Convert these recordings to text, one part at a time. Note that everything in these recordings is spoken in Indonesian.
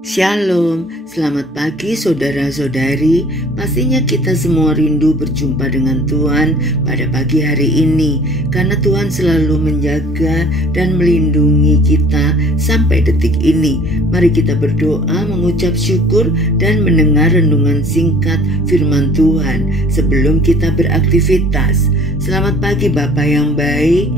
Shalom, selamat pagi saudara-saudari. Pastinya kita semua rindu berjumpa dengan Tuhan pada pagi hari ini, karena Tuhan selalu menjaga dan melindungi kita sampai detik ini. Mari kita berdoa, mengucap syukur dan mendengar renungan singkat firman Tuhan sebelum kita beraktivitas. Selamat pagi Bapa yang baik.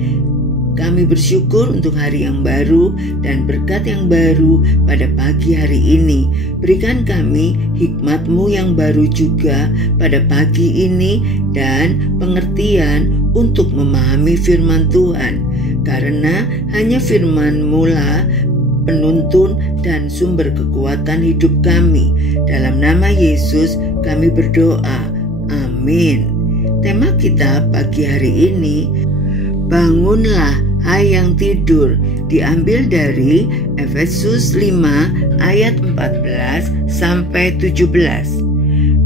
Kami bersyukur untuk hari yang baru dan berkat yang baru pada pagi hari ini. Berikan kami hikmat-Mu yang baru juga pada pagi ini dan pengertian untuk memahami firman Tuhan. Karena hanya firman-Mu lah penuntun dan sumber kekuatan hidup kami. Dalam nama Yesus kami berdoa. Amin. Tema kita pagi hari ini, bangunlah hai yang tidur, diambil dari Efesus 5 ayat 14 sampai 17.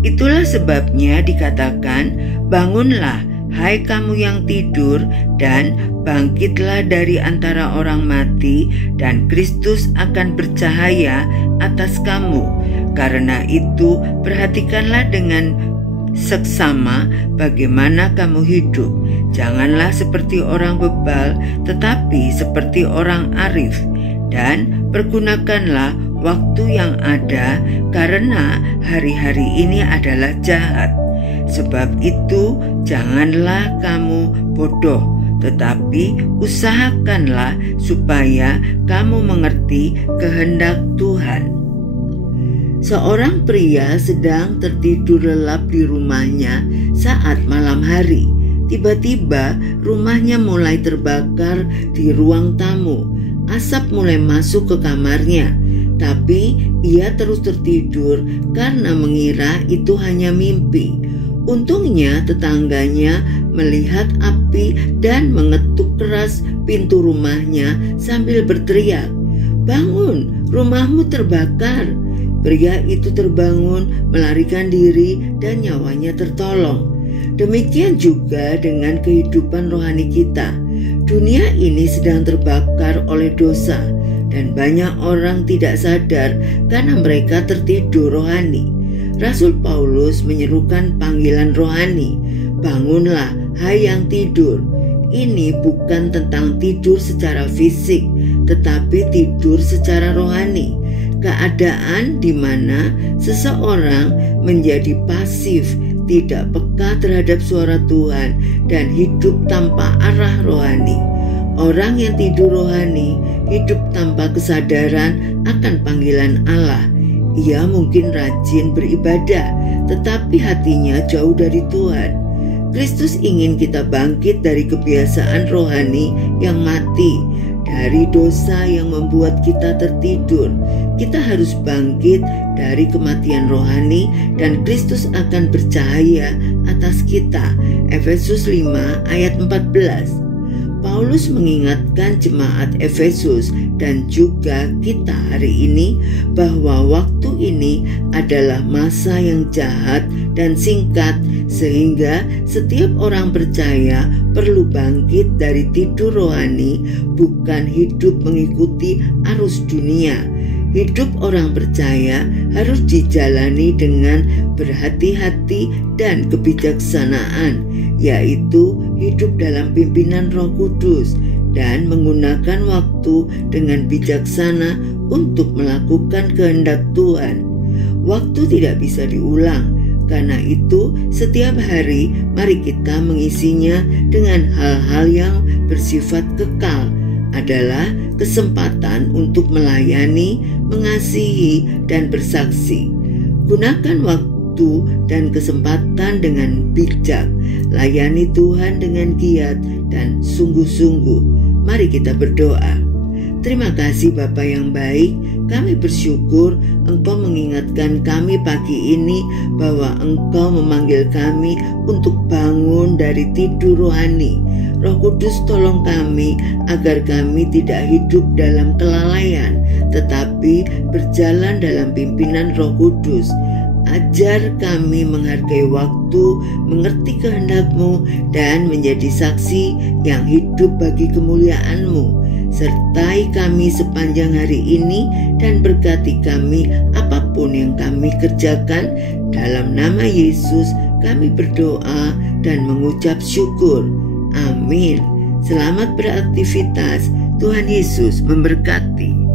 Itulah sebabnya dikatakan, bangunlah hai kamu yang tidur, dan bangkitlah dari antara orang mati, dan Kristus akan bercahaya atas kamu. Karena itu perhatikanlah dengan seksama bagaimana kamu hidup. Janganlah seperti orang bebal, tetapi seperti orang arif. Dan pergunakanlah waktu yang ada, karena hari-hari ini adalah jahat. Sebab itu janganlah kamu bodoh, tetapi usahakanlah supaya kamu mengerti kehendak Tuhan. Seorang pria sedang tertidur lelap di rumahnya saat malam hari. Tiba-tiba rumahnya mulai terbakar di ruang tamu. Asap mulai masuk ke kamarnya, tapi ia terus tertidur karena mengira itu hanya mimpi. Untungnya tetangganya melihat api dan mengetuk keras pintu rumahnya sambil berteriak, "Bangun, rumahmu terbakar." Pria itu terbangun, melarikan diri, dan nyawanya tertolong. Demikian juga dengan kehidupan rohani kita. Dunia ini sedang terbakar oleh dosa, dan banyak orang tidak sadar karena mereka tertidur rohani. Rasul Paulus menyerukan panggilan rohani, bangunlah hai yang tidur. Ini bukan tentang tidur secara fisik, tetapi tidur secara rohani. Keadaan di mana seseorang menjadi pasif, tidak peka terhadap suara Tuhan, dan hidup tanpa arah rohani. Orang yang tidur rohani hidup tanpa kesadaran akan panggilan Allah. Ia mungkin rajin beribadah, tetapi hatinya jauh dari Tuhan. Kristus ingin kita bangkit dari kebiasaan rohani yang mati, dari dosa yang membuat kita tertidur. Kita harus bangkit dari kematian rohani, dan Kristus akan bercahaya atas kita. Efesus 5 ayat 14. Paulus mengingatkan jemaat Efesus dan juga kita hari ini bahwa waktu ini adalah masa yang jahat dan singkat, sehingga setiap orang percaya perlu bangkit dari tidur rohani, bukan hidup mengikuti arus dunia. Hidup orang percaya harus dijalani dengan berhati-hati dan kebijaksanaan, yaitu hidup dalam pimpinan Roh Kudus dan menggunakan waktu dengan bijaksana untuk melakukan kehendak Tuhan. Waktu tidak bisa diulang, karena itu setiap hari mari kita mengisinya dengan hal-hal yang bersifat kekal. Adalah kesempatan untuk melayani, mengasihi, dan bersaksi. Gunakan waktu dan kesempatan dengan bijak. Layani Tuhan dengan giat dan sungguh-sungguh. Mari kita berdoa. Terima kasih Bapa yang baik, kami bersyukur Engkau mengingatkan kami pagi ini bahwa Engkau memanggil kami untuk bangun dari tidur rohani. Roh Kudus tolong kami agar kami tidak hidup dalam kelalaian, tetapi berjalan dalam pimpinan Roh Kudus. Ajar kami menghargai waktu, mengerti kehendak-Mu, dan menjadi saksi yang hidup bagi kemuliaan-Mu. Sertai kami sepanjang hari ini dan berkati kami apapun yang kami kerjakan. Dalam nama Yesus kami berdoa dan mengucap syukur. Amin. Selamat beraktivitas. Tuhan Yesus memberkati.